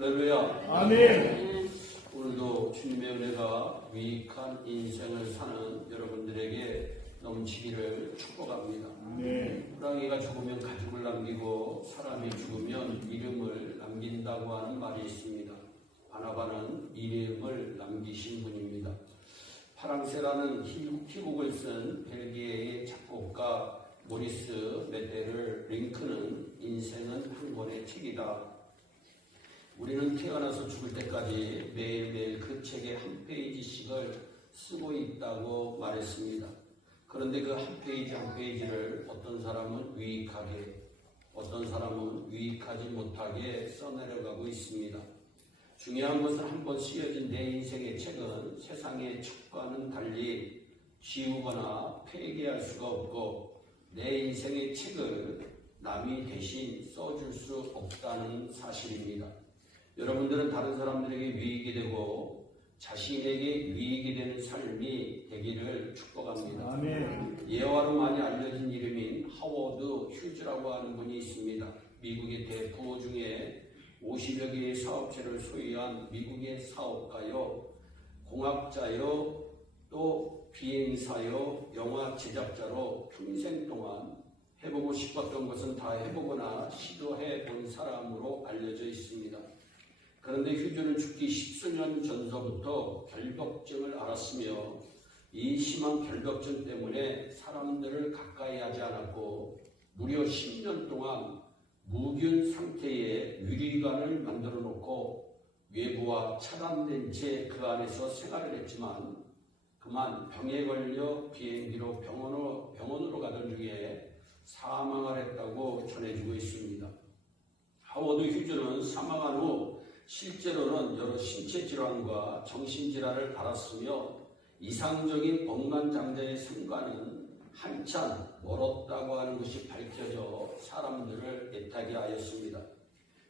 할렐루야. 아멘. 오늘도 주님의 은혜가 유익한 인생을 사는 여러분들에게 넘치기를 축복합니다. 호랑이가 죽으면 가죽을 남기고 사람이 죽으면 이름을 남긴다고 하는 말이 있습니다. 바나바는 이름을 남기신 분입니다. 파랑새라는 희곡을 쓴 벨기에의 작곡가 모리스 메데르 링크는 인생은 한 권의 책이다. 우리는 태어나서 죽을 때까지 매일매일 그 책의 한 페이지씩을 쓰고 있다고 말했습니다. 그런데 그 한 페이지 한 페이지를 어떤 사람은 유익하게, 어떤 사람은 유익하지 못하게 써내려가고 있습니다. 중요한 것은 한 번 쓰여진 내 인생의 책은 세상의 책과는 달리 지우거나 폐기할 수가 없고 내 인생의 책을 남이 대신 써줄 수 없다는 사실입니다. 여러분들은 다른 사람들에게 유익이 되고 자신에게 유익이 되는 삶이 되기를 축복합니다. 아멘. 예화로 많이 알려진 이름인 하워드 휴즈라고 하는 분이 있습니다. 미국의 대부호 중에 50여 개의 사업체를 소유한 미국의 사업가요, 공학자요, 또 비행사요, 영화 제작자로 평생 동안 해보고 싶었던 것은 다 해보거나 시도해 본 사람으로 알려져 있습니다. 그런데 휴즈는 죽기 10수년 전서부터 결벽증을 앓았으며 이 심한 결벽증 때문에 사람들을 가까이 하지 않았고 무려 10년 동안 무균 상태의 유리관을 만들어 놓고 외부와 차단된 채 그 안에서 생활을 했지만 그만 병에 걸려 비행기로 병원으로 가던 중에 사망을 했다고 전해지고 있습니다. 하워드 휴즈는 사망한 후 실제로는 여러 신체 질환과 정신질환을 앓았으며 이상적인 억만장자의 생과는 한참 멀었다고 하는 것이 밝혀져 사람들을 애타게 하였습니다.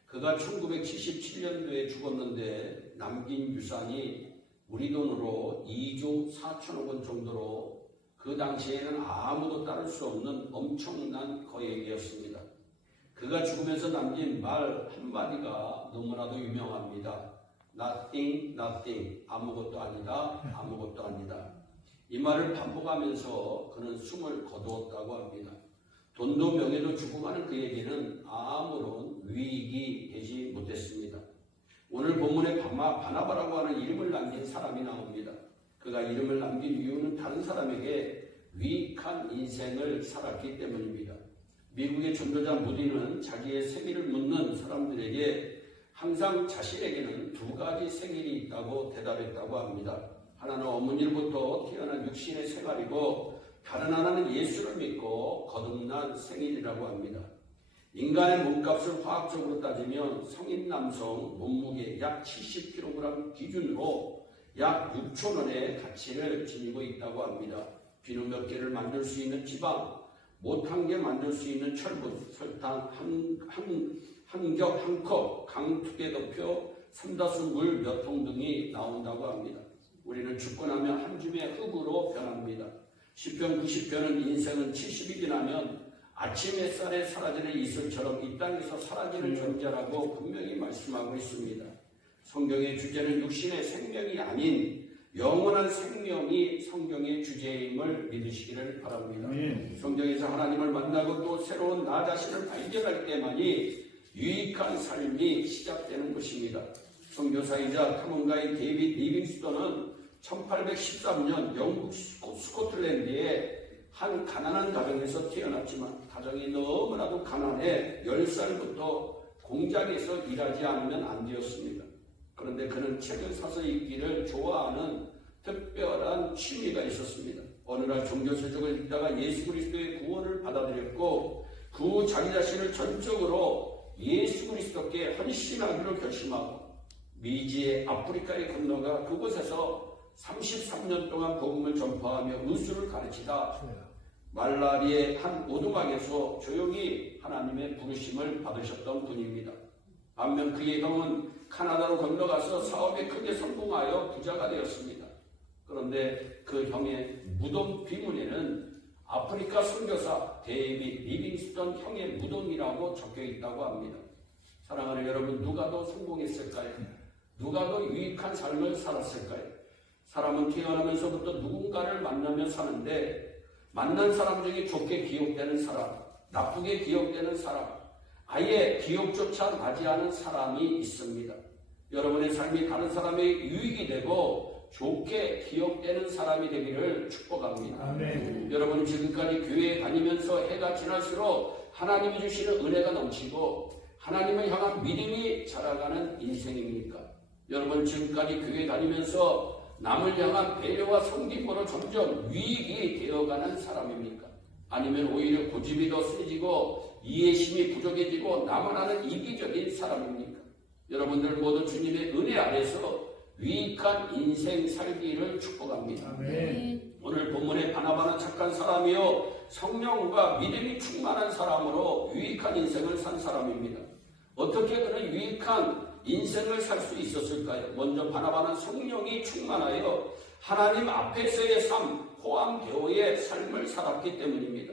그가 1977년도에 죽었는데 남긴 유산이 우리 돈으로 2조 4천억 원 정도로 그 당시에는 아무도 따를 수 없는 엄청난 거액이었습니다. 그가 죽으면서 남긴 말 한마디가 너무나도 유명합니다. Nothing, nothing. 아무것도 아니다, 아무것도 아니다. 이 말을 반복하면서 그는 숨을 거두었다고 합니다. 돈도 명예도 죽어가는 그에게는 아무런 유익이 되지 못했습니다. 오늘 본문에 바나바라고 하는 이름을 남긴 사람이 나옵니다. 그가 이름을 남긴 이유는 다른 사람에게 유익한 인생을 살았기 때문입니다. 미국의 전도자 무디는 자기의 생일을 묻는 사람들에게 항상 자신에게는 두 가지 생일이 있다고 대답했다고 합니다. 하나는 어머니로부터 태어난 육신의 생활이고 다른 하나는 예수를 믿고 거듭난 생일이라고 합니다. 인간의 몸값을 화학적으로 따지면 성인 남성 몸무게 약 70kg 기준으로 약 6천 원의 가치를 지니고 있다고 합니다. 비누 몇 개를 만들 수 있는 지방, 못 한 개 만들 수 있는 철분, 설탕 한 겹 한 컵, 강 2개 덮여 삼다수 물 몇 통 등이 나온다고 합니다. 우리는 죽고 나면 한 줌의 흙으로 변합니다. 시편 90편은 인생은 70이 지나면 아침 햇살에 사라지는 이슬처럼 이 땅에서 사라지는 존재라고 분명히 말씀하고 있습니다. 성경의 주제는 육신의 생명이 아닌 영원한 생명이 성경의 주제임을 믿으시기를 바랍니다. 성경에서 하나님을 만나고 또 새로운 나 자신을 발견할 때만이 유익한 삶이 시작되는 것입니다. 선교사이자 탐험가인 데이빗 리빙스턴은 1813년 영국 스코틀랜드의 한 가난한 가정에서 태어났지만 가정이 너무나도 가난해 10살부터 공장에서 일하지 않으면 안 되었습니다. 그런데 그는 책을 사서 읽기를 좋아하는 특별한 취미가 있었습니다. 어느 날 종교서적을 읽다가 예수 그리스도의 구원을 받아들였고 그 후 자기 자신을 전적으로 예수 그리스도께 헌신하기로 결심하고 미지의 아프리카에 건너가 그곳에서 33년 동안 복음을 전파하며 의술을 가르치다 말라리의 한 오두막에서 조용히 하나님의 부르심을 받으셨던 분입니다. 반면 그의 형은 카나다로 건너가서 사업에 크게 성공하여 부자가 되었습니다. 그런데 그 형의 무덤 비문에는 아프리카 선교사 데이빗 리빙스턴 형의 무덤이라고 적혀 있다고 합니다. 사랑하는 여러분, 누가 더 성공했을까요? 누가 더 유익한 삶을 살았을까요? 사람은 태어나면서부터 누군가를 만나며 사는데 만난 사람 중에 좋게 기억되는 사람, 나쁘게 기억되는 사람, 아예 기억조차 나지 않은 사람이 있습니다. 여러분의 삶이 다른 사람의 유익이 되고 좋게 기억되는 사람이 되기를 축복합니다. 아멘. 여러분 지금까지 교회에 다니면서 해가 지날수록 하나님이 주시는 은혜가 넘치고 하나님을 향한 믿음이 자라가는 인생입니까? 여러분 지금까지 교회에 다니면서 남을 향한 배려와 섬김으로 점점 유익이 되어가는 사람입니까? 아니면 오히려 고집이 더 세지고 이해심이 부족해지고 나만 아는 이기적인 사람입니까? 여러분들 모두 주님의 은혜 안에서 유익한 인생 살기를 축복합니다. 아멘. 오늘 본문의 바나바는 착한 사람이요 성령과 믿음이 충만한 사람으로 유익한 인생을 산 사람입니다. 어떻게 그런 유익한 인생을 살 수 있었을까요? 먼저 바나바는 성령이 충만하여 하나님 앞에서의 삶, 호암대오의 삶을 살았기 때문입니다.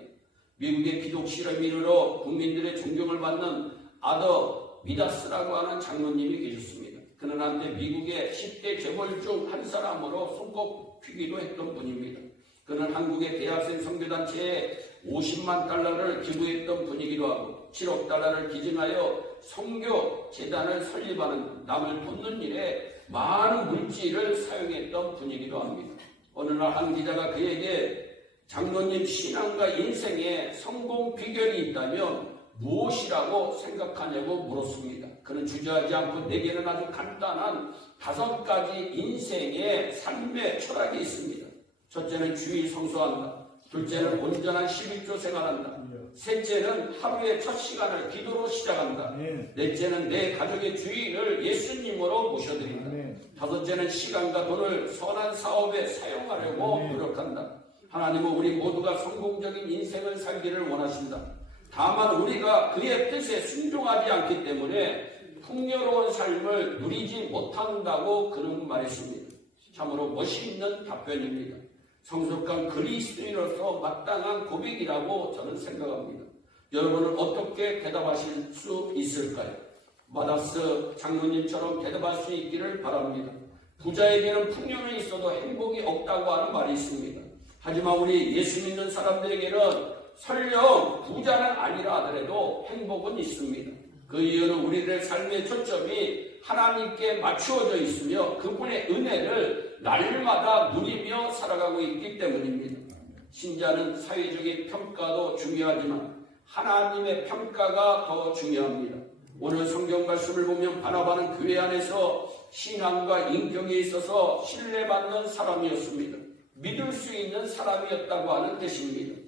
미국의 기독 실험인으로 국민들의 존경을 받는 아더 미다스라고 하는 장로님이 계셨습니다. 그는 한때 미국의 10대 재벌 중 한 사람으로 손꼽히기도 했던 분입니다. 그는 한국의 대학생 선교단체에 50만 달러를 기부했던 분이기도 하고 7억 달러를 기증하여 선교 재단을 설립하는 남을 돕는 일에 많은 물질을 사용했던 분이기도 합니다. 어느 날 한 기자가 그에게 장로님 신앙과 인생에 성공 비결이 있다면 무엇이라고 생각하냐고 물었습니다. 그는 주저하지 않고 내게는 아주 간단한 5가지 인생의 삶의 철학이 있습니다. 첫째는 주일 성수한다. 둘째는 온전한 11조 생활한다. 셋째는 하루의 첫 시간을 기도로 시작한다. 넷째는 내 가족의 주인을 예수님으로 모셔드린다. 다섯째는 시간과 돈을 선한 사업에 사용하려고 노력한다. 하나님은 우리 모두가 성공적인 인생을 살기를 원하신다. 다만 우리가 그의 뜻에 순종하지 않기 때문에 풍요로운 삶을 누리지 못한다고 그는 말했습니다. 참으로 멋있는 답변입니다. 성숙한 그리스도인으로서 마땅한 고백이라고 저는 생각합니다. 여러분은 어떻게 대답하실 수 있을까요? 마다스 장로님처럼 대답할 수 있기를 바랍니다. 부자에게는 풍요는 있어도 행복이 없다고 하는 말이 있습니다. 하지만 우리 예수 믿는 사람들에게는 설령 부자는 아니라 하더라도 행복은 있습니다. 그 이유는 우리들의 삶의 초점이 하나님께 맞추어져 있으며 그분의 은혜를 날마다 누리며 살아가고 있기 때문입니다. 신자는 사회적인 평가도 중요하지만 하나님의 평가가 더 중요합니다. 오늘 성경 말씀을 보면 바나바는 교회 안에서 신앙과 인격에 있어서 신뢰받는 사람이었습니다. 믿을 수 있는 사람이었다고 하는 뜻입니다.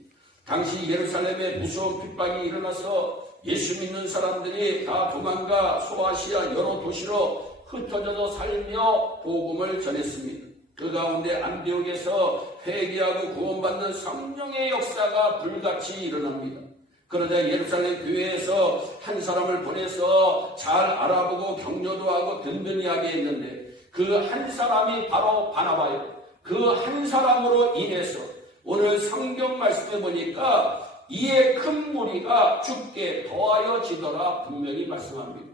당시 예루살렘에 무서운 핍박이 일어나서 예수 믿는 사람들이 다 도망가 소아시아 여러 도시로 흩어져서 살며 복음을 전했습니다. 그 가운데 안디옥에서 회개하고 구원받는 성령의 역사가 불같이 일어납니다. 그러자 예루살렘 교회에서 한 사람을 보내서 잘 알아보고 격려도 하고 든든히 하게 했는데 그 한 사람이 바로 바나바예요. 그 한 사람으로 인해서 오늘 성경 말씀에 보니까 이에 큰 무리가 죽게 더하여지더라 분명히 말씀합니다.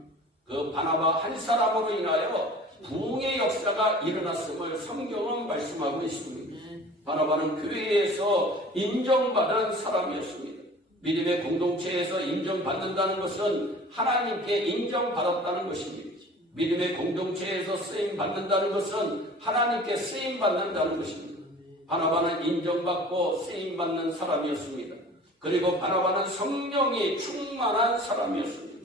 그 바나바 한 사람으로 인하여 부흥의 역사가 일어났음을 성경은 말씀하고 있습니다. 바나바는 교회에서 인정받은 사람이었습니다. 믿음의 공동체에서 인정받는다는 것은 하나님께 인정받았다는 것입니다. 믿음의 공동체에서 쓰임받는다는 것은 하나님께 쓰임받는다는 것입니다. 바나바는 인정받고 쓰임받는 사람이었습니다. 그리고 바나바는 성령이 충만한 사람이었습니다.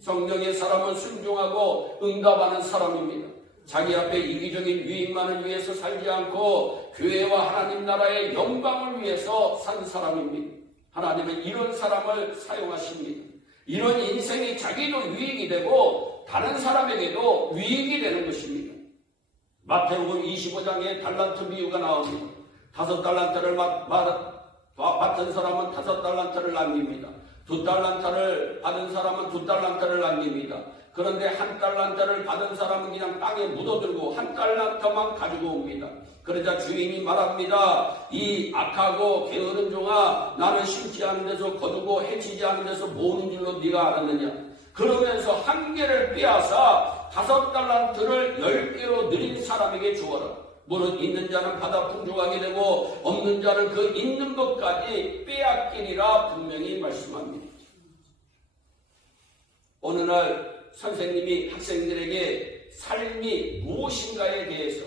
성령의 사람은 순종하고 응답하는 사람입니다. 자기 앞에 이기적인 유익만을 위해서 살지 않고 교회와 하나님 나라의 영광을 위해서 산 사람입니다. 하나님은 이런 사람을 사용하십니다. 이런 인생이 자기도 유익이 되고 다른 사람에게도 유익이 되는 것입니다. 마태복음 25장에 달란트 비유가 나옵니다. 5달란트를 맡은 사람은 5달란트를 남깁니다. 2달란트를 받은 사람은 2달란트를 남깁니다. 그런데 1달란트를 받은 사람은 그냥 땅에 묻어들고 1달란트만 가지고 옵니다. 그러자 주인이 말합니다. 이 악하고 게으른 종아, 나는 심지 않은 데서 거두고 해치지 않은 데서 모으는 줄로 네가 알았느냐? 그러면서 한 개를 빼앗아 5달란트를 10개로 늘린 사람에게 주어라. 무릇 있는 자는 받아 풍족하게 되고 없는 자는 그 있는 것까지 빼앗기리라 분명히 말씀합니다. 어느 날 선생님이 학생들에게 삶이 무엇인가에 대해서,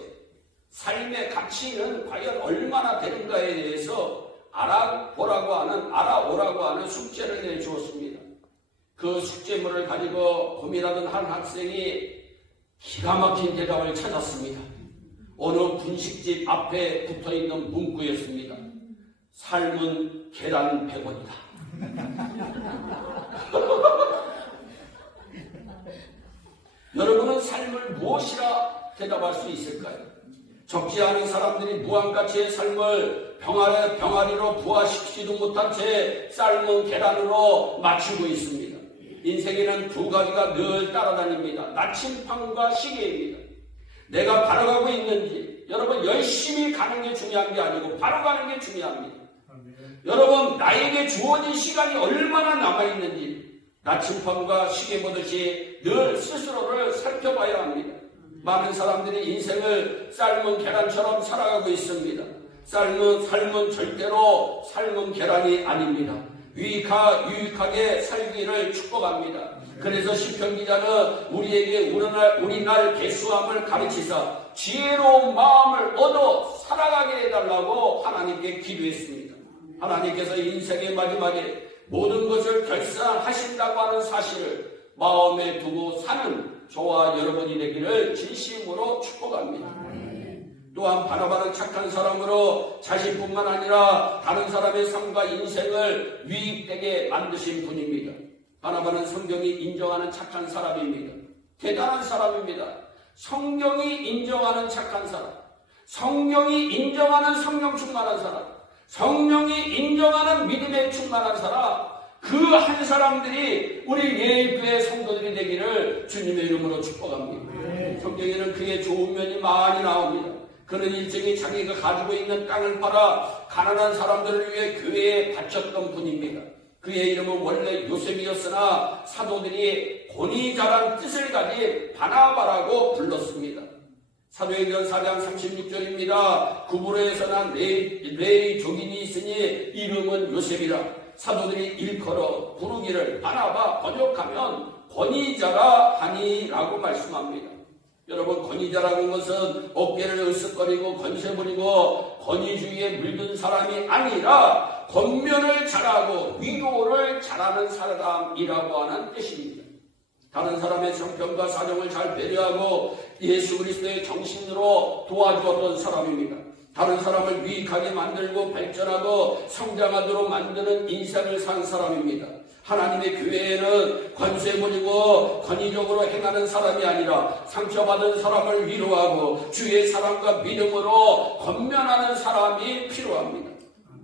삶의 가치는 과연 얼마나 되는가에 대해서 알아오라고 하는 숙제를 내주었습니다. 그 숙제물을 가지고 고민하던 한 학생이 기가 막힌 대답을 찾았습니다. 어느 분식집 앞에 붙어있는 문구였습니다. 삶은 계란 100원이다. 여러분은 삶을 무엇이라 대답할 수 있을까요? 적지 않은 사람들이 무한가치의 삶을 병아리로 부화시키지도 못한 채 삶은 계란으로 맞추고 있습니다. 인생에는 두 가지가 늘 따라다닙니다. 나침판과 시계입니다. 내가 바로 가고 있는지, 여러분 열심히 가는 게 중요한 게 아니고 바로 가는 게 중요합니다. 여러분 나에게 주어진 시간이 얼마나 남아있는지 나침판과 시계 보듯이 늘 스스로를 살펴봐야 합니다. 많은 사람들이 인생을 삶은 계란처럼 살아가고 있습니다. 삶은 절대로 삶은 계란이 아닙니다. 유익하게 살기를 축복합니다. 그래서 시편 기자는 우리에게 우리날 개수함을 가르치사 지혜로운 마음을 얻어 살아가게 해달라고 하나님께 기도했습니다. 하나님께서 인생의 마지막에 모든 것을 결산하신다고 하는 사실을 마음에 두고 사는 저와 여러분이 되기를 진심으로 축복합니다. 또한 바나바는 착한 사람으로 자신뿐만 아니라 다른 사람의 삶과 인생을 유익되게 만드신 분입니다. 바나바는 성경이 인정하는 착한 사람입니다. 대단한 사람입니다. 성경이 인정하는 착한 사람, 성경이 인정하는 성령 충만한 사람, 성령이 인정하는 믿음에 충만한 사람, 그 한 사람들이 우리 예일교회 성도들이 되기를 주님의 이름으로 축복합니다. 성경에는 그의 좋은 면이 많이 나옵니다. 그는 일정이 자기가 가지고 있는 땅을 팔아 가난한 사람들을 위해 교회에 바쳤던 분입니다. 그의 이름은 원래 요셉이었으나 사도들이 권위자란 뜻을 가진 바나바라고 불렀습니다. 사도행전 4장 36절입니다. 구브로에서 난 레위 족인이 있으니 이름은 요셉이라. 사도들이 일컬어 부르기를 바나바, 번역하면 권위자라 하니라고 말씀합니다. 여러분, 권위자라고 하는 것은 어깨를 으쓱거리고 권세 부리고 권위주의에 물든 사람이 아니라 권면을 잘하고 위로를 잘하는 사람이라고 하는 뜻입니다. 다른 사람의 형편과 사정을 잘 배려하고 예수 그리스도의 정신으로 도와주었던 사람입니다. 다른 사람을 유익하게 만들고 발전하고 성장하도록 만드는 인생을 산 사람입니다. 하나님의 교회에는 권세 부리고 권위적으로 행하는 사람이 아니라 상처받은 사람을 위로하고 주의 사랑과 믿음으로 권면하는 사람이 필요합니다.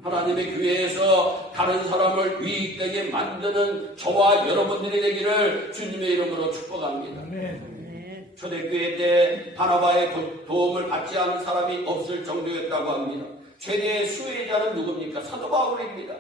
하나님의 교회에서 다른 사람을 유익되게 만드는 저와 여러분들이 되기를 주님의 이름으로 축복합니다. 초대교회 때 바나바의 도움을 받지 않은 사람이 없을 정도였다고 합니다. 최대의 수혜자는 누굽니까? 사도 바울입니다.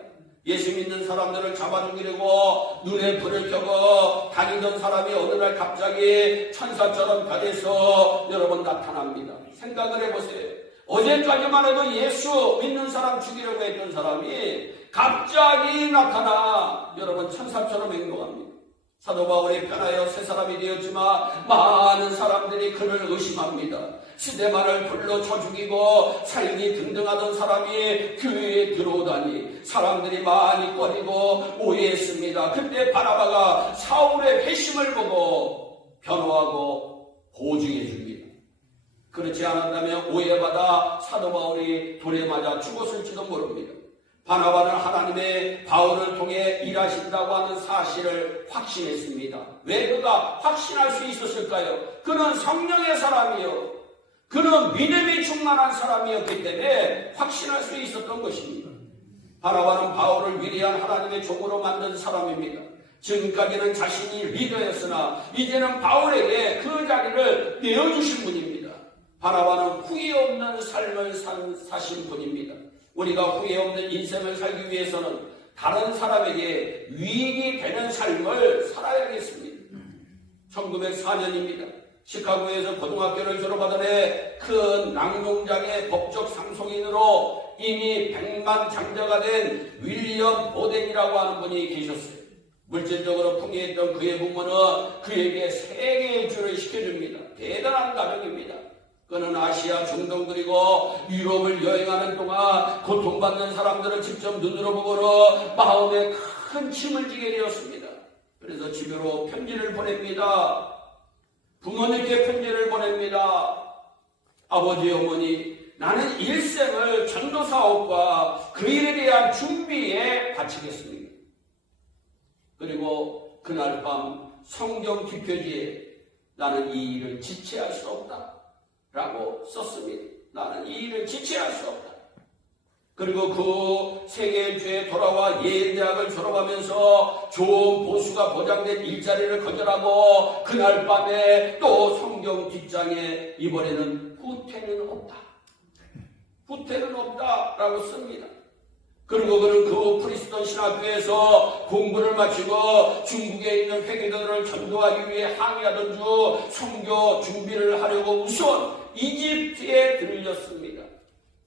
예수 믿는 사람들을 잡아 죽이려고 눈에 불을 켜고 다니던 사람이 어느 날 갑자기 천사처럼 변해서 여러분 나타납니다. 생각을 해보세요. 어제까지만 해도 예수 믿는 사람 죽이려고 했던 사람이 갑자기 나타나 여러분 천사처럼 행동합니다. 사도 바울이 변하여 새 사람이 되었지만 많은 사람들이 그를 의심합니다. 스데반을 불러 쳐 죽이고 살인이 등등하던 사람이 교회에 들어오다니 사람들이 많이 꺼리고 오해했습니다. 그때 바나바가 사울의 회심을 보고 변호하고 보증해 줍니다. 그렇지 않았다면 오해받아 사도 바울이 돌에 맞아 죽었을지도 모릅니다. 바나바는 하나님의 바울을 통해 일하신다고 하는 사실을 확신했습니다. 왜 그가 확신할 수 있었을까요? 그는 성령의 사람이요, 그는 믿음이 충만한 사람이었기 때문에 확신할 수 있었던 것입니다. 바나바는 바울을 위대한 하나님의 종으로 만든 사람입니다. 지금까지는 자신이 리더였으나 이제는 바울에게 그 자리를 내어주신 분입니다. 바나바는 후회 없는 삶을 사신 분입니다. 우리가 후회 없는 인생을 살기 위해서는 다른 사람에게 유익이 되는 삶을 살아야겠습니다. 1904년입니다. 시카고에서 고등학교를 졸업하던 해 큰 낭농장의 법적 상속인으로 이미 백만장자가 된 윌리엄 보덴이라고 하는 분이 계셨어요. 물질적으로 풍요했던 그의 부모는 그에게 세계의 주를 시켜줍니다. 대단한 가정입니다. 그는 아시아, 중동 그리고 유럽을 여행하는 동안 고통받는 사람들을 직접 눈으로 보고는 마음에 큰 짐을 지게 되었습니다. 그래서 집으로 편지를 보냅니다. 부모님께 편지를 보냅니다. 아버지, 어머니, 나는 일생을 전도 사업과 그 일에 대한 준비에 바치겠습니다. 그리고 그날 밤 성경 기표지에 나는 이 일을 지체할 수 없다 라고 썼습니다. 나는 이 일을 지체할 수 없다. 그리고 그 세계주에 돌아와 예대학을 졸업하면서 좋은 보수가 보장된 일자리를 거절하고 그날 밤에 또 성경 뒷장에 이번에는 후퇴는 없다. 후퇴는 없다라고 씁니다. 그리고 그는 그 프리스턴 신학교에서 공부를 마치고 중국에 있는 회계도들을 전도하기 위해 항해하던 중 선교 준비를 하려고 우선 이집트에 들렸습니다.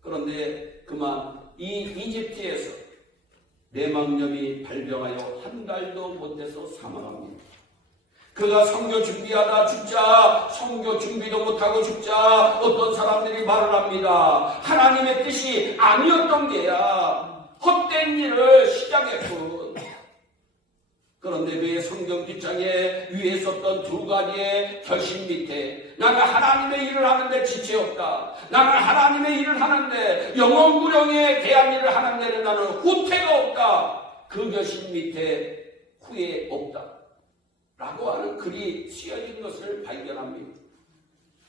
그런데 그만 이 이집트에서 뇌망염이 발병하여 한 달도 못해서 사망합니다. 그가 선교 준비하다 죽자, 선교 준비도 못하고 죽자 어떤 사람들이 말을 합니다. 하나님의 뜻이 아니었던 게야. 헛된 일을 시작했군. 그런데 그의 성경 뒷장에 위에 썼던 두 가지의 결심 밑에 나는 하나님의 일을 하는데 지체 없다. 나는 하나님의 일을 하는데 영원구령에 대한 일을 하는 데는 나는 후퇴가 없다. 그 결심 밑에 후회 없다. 라고 하는 글이 쓰여진 것을 발견합니다.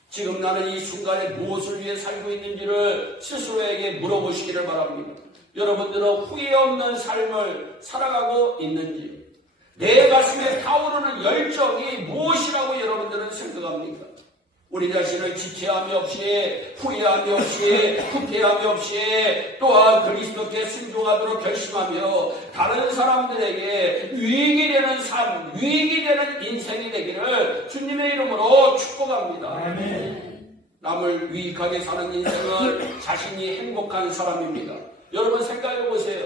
지금 나는 이 순간에 무엇을 위해 살고 있는지를 스스로에게 물어보시기를 바랍니다. 여러분들은 후회 없는 삶을 살아가고 있는지, 내 가슴에 타오르는 열정이 무엇이라고 여러분들은 생각합니까? 우리 자신을 지체함이 없이, 후회함이 없이, 후퇴함이 없이 또한 그리스도께 순종하도록 결심하며 다른 사람들에게 유익이 되는 삶, 유익이 되는 인생이 되기를 주님의 이름으로 축복합니다. 아멘. 남을 유익하게 사는 인생은 자신이 행복한 사람입니다. 여러분 생각해 보세요.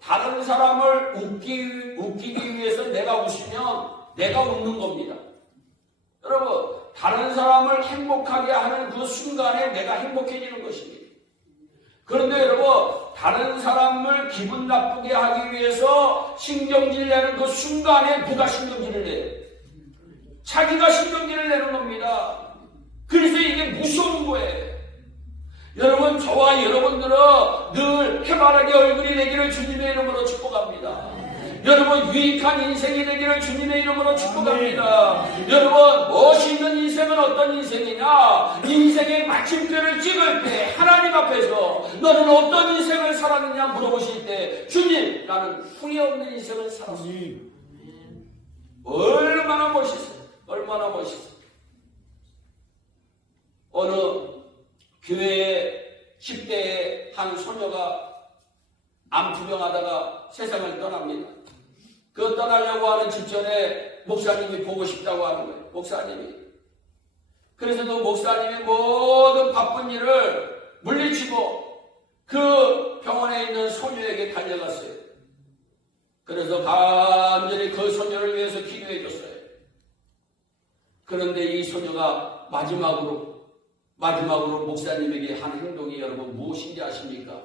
다른 사람을 웃기기 위해서 내가 웃으면 내가 웃는 겁니다. 여러분, 다른 사람을 행복하게 하는 그 순간에 내가 행복해지는 것입니다. 그런데 여러분, 다른 사람을 기분 나쁘게 하기 위해서 신경질 내는 그 순간에 누가 신경질을 내요? 자기가 신경질을 내는 겁니다. 그래서 이게 무서운 거예요. 여러분, 저와 여러분들은 늘 해바라기 얼굴이 되기를 주님의 이름으로 축복합니다. 여러분, 유익한 인생이 되기를 주님의 이름으로 축복합니다. 여러분, 멋있는 인생은 어떤 인생이냐? 인생의 마침표를 찍을 때 하나님 앞에서 너는 어떤 인생을 살았느냐 물어보실 때 주님, 나는 후회 없는 인생을 살았습니다. 얼마나 멋있어요. 얼마나 멋있어요. 어느 교회에 10대의 한 소녀가 암투병하다가 세상을 떠납니다. 그 떠나려고 하는 직전에 목사님이 보고 싶다고 하는 거예요. 목사님이. 그래서 그 목사님이 모든 바쁜 일을 물리치고 그 병원에 있는 소녀에게 달려갔어요. 그래서 간절히 그 소녀를 위해서 기도해 줬어요. 그런데 이 소녀가 마지막으로 목사님에게 한 행동이 여러분 무엇인지 아십니까?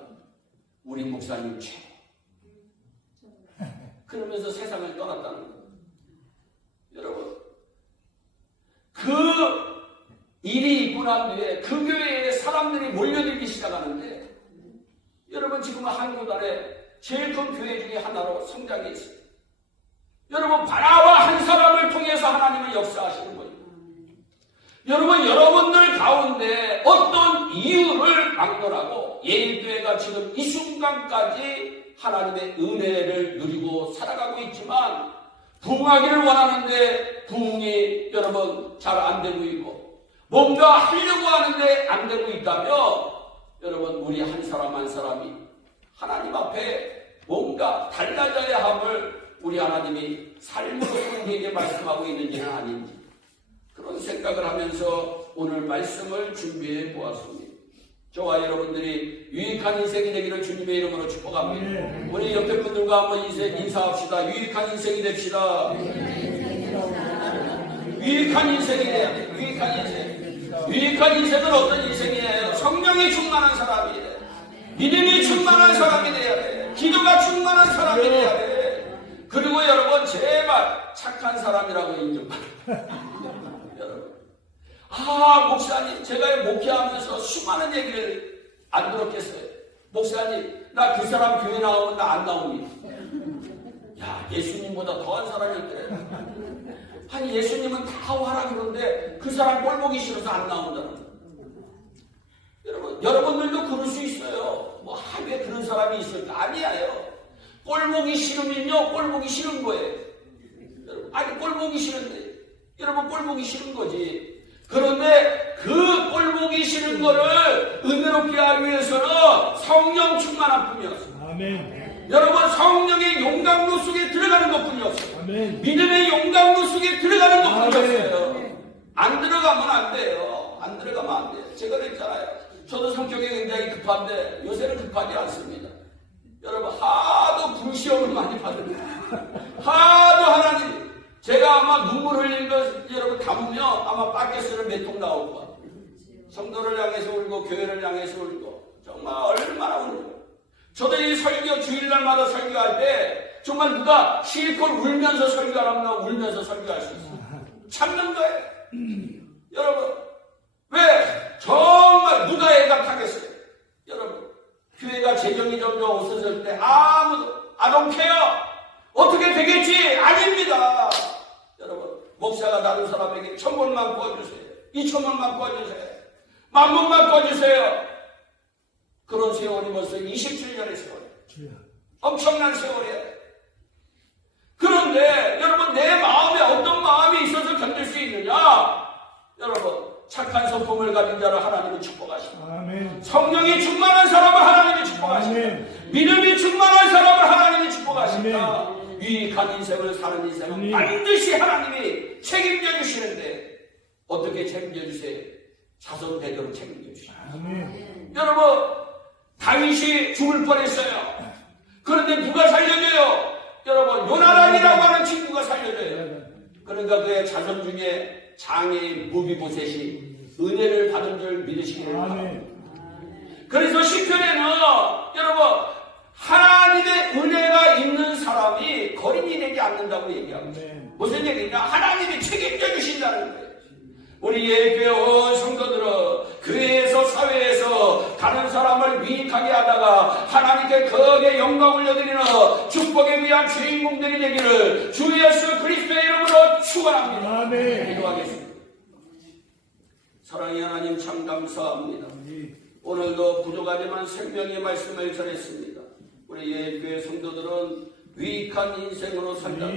우리 목사님 최고. 그러면서 세상을 떠났다는 거예요. 여러분, 그 일이 있고 난 뒤에 그 교회에 사람들이 몰려들기 시작하는데, 여러분 지금 한국 안에 제일 큰 교회 중에 하나로 성장해 있어요. 여러분, 바나바 한 사람을 통해서 하나님을 역사하시는 거예요. 여러분, 여러분들 가운데 어떤 이유를 막론하고 예일교회가 지금 이 순간까지 하나님의 은혜를 누리고 살아가고 있지만 부흥하기를 원하는데 부흥이 여러분 잘 안 되고 있고 뭔가 하려고 하는데 안 되고 있다면 여러분 우리 한 사람 한 사람이 하나님 앞에 뭔가 달라져야 함을 우리 하나님이 삶으로 우리에게 말씀하고 있는지는 아닌지 그런 생각을 하면서 오늘 말씀을 준비해 보았습니다. 저와 여러분들이 유익한 인생이 되기를 주님의 이름으로 축복합니다. 우리 옆에 분들과 한번 인사합시다. 유익한 인생이 됩시다. 유익한 인생이 돼야 돼. 유익한 인생. 유익한 인생은 어떤 인생이에요? 성령이 충만한 사람이에요. 믿음이 충만한 사람이 돼야 돼. 기도가 충만한 사람이 돼야 돼. 그리고 여러분 제발 착한 사람이라고 인정받아요. 여러분, 목사님 제가 목회하면서 수많은 얘기를 안 들었겠어요. 목사님 나 그 사람 교회 나오면 나 안 나옵니다. 야, 예수님보다 더한 사람이 있더래. 아니 예수님은 다 와라 그러는데 그 사람 꼴보기 싫어서 안 나온다는 거예요. 여러분들도 그럴 수 있어요. 뭐 왜 그런 사람이 있을까? 아니에요. 꼴보기 싫으면요 꼴보기 싫은 거예요. 아니 꼴보기 싫은데 여러분 꼴보기 싫은 거지. 그런데 그 꼴보기 싫은 거를 은혜롭게 하기 위해서는 성령 충만한 뿐이었어요. 아멘. 여러분 성령의 용광로 속에 들어가는 것뿐이었어요. 아멘. 믿음의 용광로 속에 들어가는 것뿐이었어요. 안 들어가면 안 돼요. 안 들어가면 안 돼요. 제가 그랬잖아요. 저도 성격이 굉장히 급한데 요새는 급하지 않습니다. 여러분 하도 불시험을 많이 받으면 하도 하나님 제가 아마 눈물 흘린 거 여러분 담으면 아마 바켓을 몇 통 나올 거야. 성도를 향해서 울고 교회를 향해서 울고 정말 얼마나 울고 저도 이 설교 주일날마다 설교할 때 정말 누가 실컷 울면서 설교하라면 나 울면서 설교할 수 있어요. 참는 거예요. 여러분 왜 정말 누가 애답하겠어요? 여러분 교회가 재정이 점점 없어질 때 아무도 I don't care 어떻게 되겠지? 아닙니다. 여러분 목사가 다른 사람에게 1,000번만 구워주세요. 2,000번만 구워주세요. 10,000번만 구워주세요. 그런 세월이 벌써 27년의 세월이에요. 엄청난 세월이에요. 그런데 여러분 내 마음에 어떤 마음이 있어서 견딜 수 있느냐? 여러분 착한 성품을 가진 자를 하나님이 축복하십니다. 성령이 충만한 사람을 하나님이 축복하십니다. 믿음이 충만한 사람을 하나님이 축복하십니다. 유익한 인생을 사는 인생은 반드시 하나님이 책임져 주시는데 어떻게 책임져 주세요? 자손 대대로 책임져 주십니다. 여러분 다윗이 죽을 뻔했어요. 그런데 누가 살려줘요? 여러분 요나단이라고 하는 친구가 살려줘요. 그러니까 그의 자손 중에 장애인 무비보셋이 은혜를 받은 줄 믿으시기를 바랍니다. 그래서 시편에는 여러분 하나님의 은혜가 있는 사람이 거린이 되지 않는다고 얘기하고 있어요. 무슨 얘기냐? 하나님이 책임져 주신다는 거예요. 우리 예교회 온 성도들은 교회에서 사회에서 다른 사람을 미익하게 하다가 하나님께 거기에 영광을 올려드리는 축복에 위한 주인공들이 되기를 주 예수 그리스도의 이름으로 축원합니다. 기도하겠습니다. 사랑의 하나님 참 감사합니다. 오늘도 부족하지만 생명의 말씀을 전했습니다. 우리 예교회 성도들은 유익한 인생으로 살다가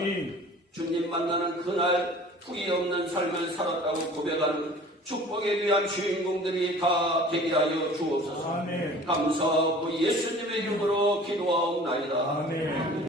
주님 만나는 그날 후회 없는 삶을 살았다고 고백하는 축복에 위한 주인공들이 다 되게 하여 주옵소서. 감사하고 예수님의 이름으로 기도하옵나이다.